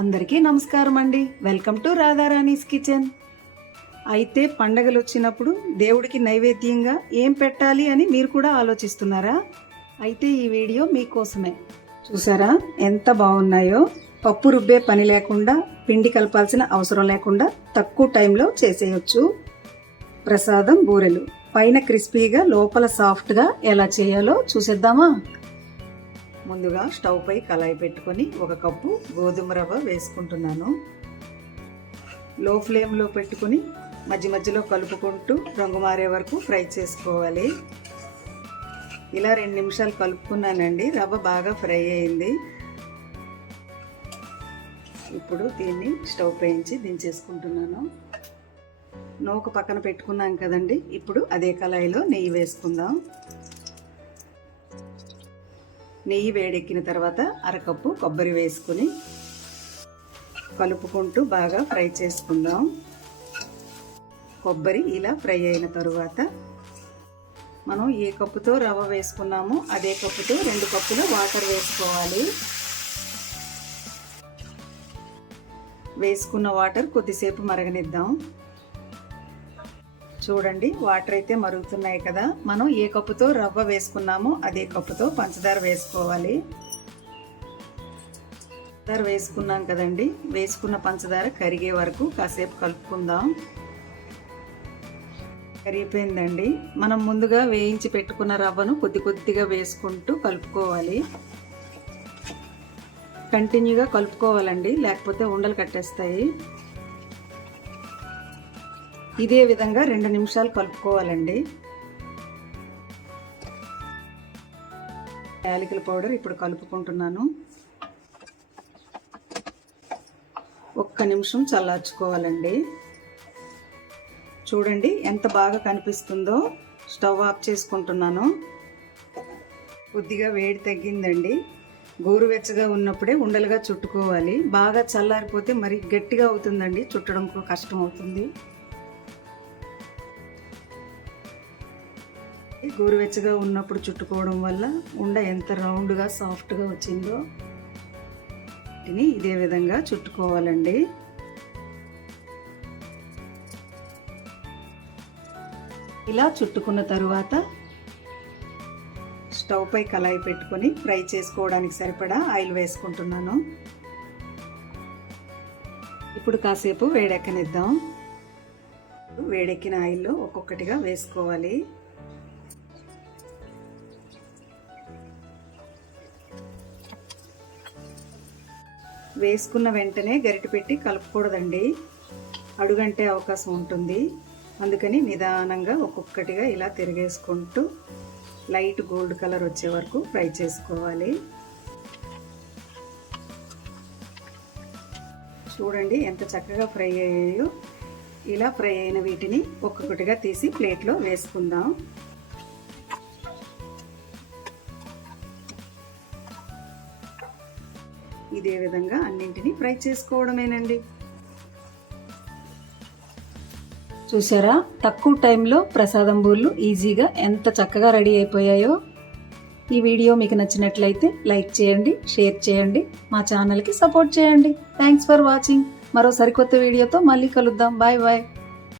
అందరికీ నమస్కారం అండి. Welcome to Radharani's kitchen. అయితే పండగలు వచ్చినప్పుడు దేవుడికి నైవేద్యంగా ఏం పెట్టాలి అని మీరు కూడా ఆలోచిస్తున్నారా? అయితే ఈ వీడియో మీకోసమే. చూసారా ఎంత బాగున్నాయో? పప్పు రుబ్బే పని లేకుండా, పిండి కలపాల్సిన అవసరం లేకుండా తక్కువ టైంలో చేసేయచ్చు. ప్రసాదం బూరెలు పైన క్రిస్పీగా లోపల సాఫ్ట్గా ఎలా చేయాలో చూసేద్దామా? ముందుగా స్టవ్ పై కళాయి పెట్టుకొని 1 కప్పు గోధుమ రవ్వ వేసుకుంటున్నాను. లో ఫ్లేమ్లో పెట్టుకుని మధ్యలో కలుపుకుంటూ రంగు మారే వరకు ఫ్రై చేసుకోవాలి. ఇలా 2 నిమిషాలు కలుపుకున్నానండి. రవ్వ బాగా ఫ్రై అయింది. ఇప్పుడు దీన్ని స్టవ్ పై నుంచి దించేసుకుంటున్నాను. నూక పక్కన పెట్టుకున్నాం కదండి. ఇప్పుడు అదే కళాయిలో నెయ్యి వేసుకుందాం. నెయ్యి వేడెక్కిన తర్వాత 1/2 కప్పు కొబ్బరి వేసుకుని కలుపుకుంటూ బాగా ఫ్రై చేసుకుందాం. కొబ్బరి ఇలా ఫ్రై అయిన తరువాత మనం ఏ కప్పుతో రవ్వ వేసుకున్నామో అదే కప్పుతో 2 కప్పుల వాటర్ వేసుకోవాలి. వేసుకున్న వాటర్ కొద్దిసేపు మరగనిద్దాం. చూడండి, వాటర్ అయితే మరుగుతున్నాయి కదా. మనం ఏ కప్పుతో రవ్వ వేసుకున్నామో అదే కప్పుతో పంచదార వేసుకోవాలి. పంచదార వేసుకున్నాం కదండి. వేసుకున్న పంచదార కరిగే వరకు కాసేపు కలుపుకుందాం. కరిగిపోయిందండి. మనం ముందుగా వేయించి పెట్టుకున్న రవ్వను కొద్దిగా వేసుకుంటూ కలుపుకోవాలి. కంటిన్యూగా కలుపుకోవాలండి, లేకపోతే ఉండలు కట్టేస్తాయి. ఇదే విధంగా 2 నిమిషాలు కలుపుకోవాలండి. యాలకుల పౌడర్ ఇప్పుడు కలుపుకుంటున్నాను. 1 నిమిషం చల్లార్చుకోవాలండి. చూడండి ఎంత బాగా కనిపిస్తుందో. స్టవ్ ఆఫ్ చేసుకుంటున్నాను. కొద్దిగా వేడి తగ్గిందండి. గోరువెచ్చగా ఉన్నప్పుడే ఉండలుగా చుట్టుకోవాలి. బాగా చల్లారిపోతే మరి గట్టిగా అవుతుందండి, చుట్టడం కష్టం అవుతుంది. గోరువెచ్చగా ఉన్నప్పుడు చుట్టుకోవడం వల్ల ఉండ ఎంత రౌండ్గా సాఫ్ట్గా వచ్చిందో. వీటిని ఇదే విధంగా చుట్టుకోవాలండి. ఇలా చుట్టుకున్న తరువాత స్టవ్ పై కళాయి పెట్టుకొని ఫ్రై చేసుకోవడానికి సరిపడా ఆయిల్ వేసుకుంటున్నాను. ఇప్పుడు కాసేపు వేడెక్కనిద్దాం. వేడెక్కిన ఆయిల్లో ఒక్కొక్కటిగా వేసుకోవాలి. వేసుకున్న వెంటనే గరిటె పెట్టి కలుపుకూడదండి, అడుగంటే అవకాశం ఉంటుంది. అందుకని నిదానంగా ఒక్కొక్కటిగా ఇలా తిరిగేసుకుంటూ లైట్ గోల్డ్ కలర్ వచ్చే వరకు ఫ్రై చేసుకోవాలి. చూడండి ఎంత చక్కగా ఫ్రై అయ్యాయో. ఇలా ఫ్రై అయిన వీటిని ఒక్కొక్కటిగా తీసి ప్లేట్లో వేసుకుందాం. ఇదే విధంగా అన్నింటినీ ఫ్రై చేసుకోవడమేనండి. చూసారా, తక్కువ టైంలో ప్రసాదం బూర్లు ఈజీగా ఎంత చక్కగా రెడీ అయిపోయాయో. ఈ వీడియో మీకు నచ్చినట్లయితే లైక్ చేయండి, షేర్ చేయండి, మా ఛానల్కి సపోర్ట్ చేయండి. Thanks for watching. మరో సరికొత్త వీడియోతో మళ్ళీ కలుద్దాం. Bye bye.